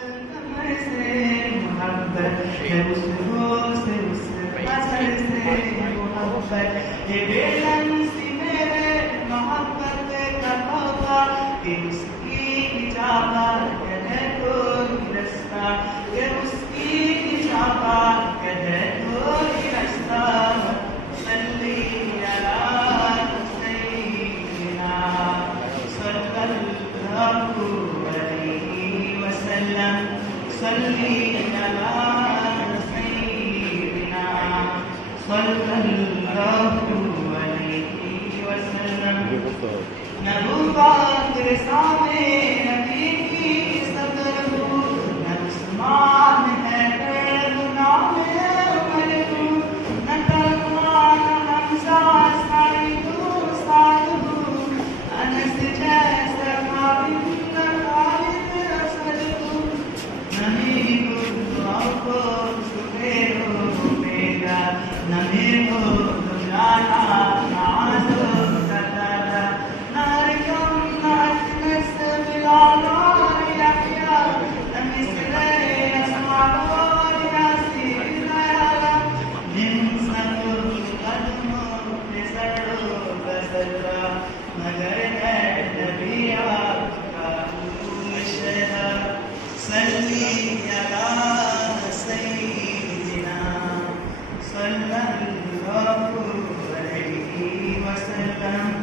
कमर से मोहब्बत है उसको से उस असर से मोहब्बत ये बेलंसी मेरे मोहब्बत का तौबा कि उसकी इजाजत है कोई रास्ता कि उसकी इजाजत है कोई रास्ता सल्ली अला सय्यिदिना सल्लल्लाहु अलैहि वसल्लम सल्ली अला सय्यिदिना सल्लल्लाहु अलैहि वसल्लम नबूवत रिसाले नबी की सदर हूँ न उस्मान है नाम उमर हूँ न तलवा न हमजा साइद हूँ अनस जैसा खालिद असद हूँ नहीं दुआओं को सुबह हो मेरा नमी हो जाना नाजो दादा नारियम नाचनस बिलाला याहिया नमिसले अस्माओ यासीन आला इंसान कदमों पे सड़ो बसरा मगर है नबी आपका मुशरा सल्ली अला सय्यिदिना सल्लल्लाहु अलैहि वसल्लम।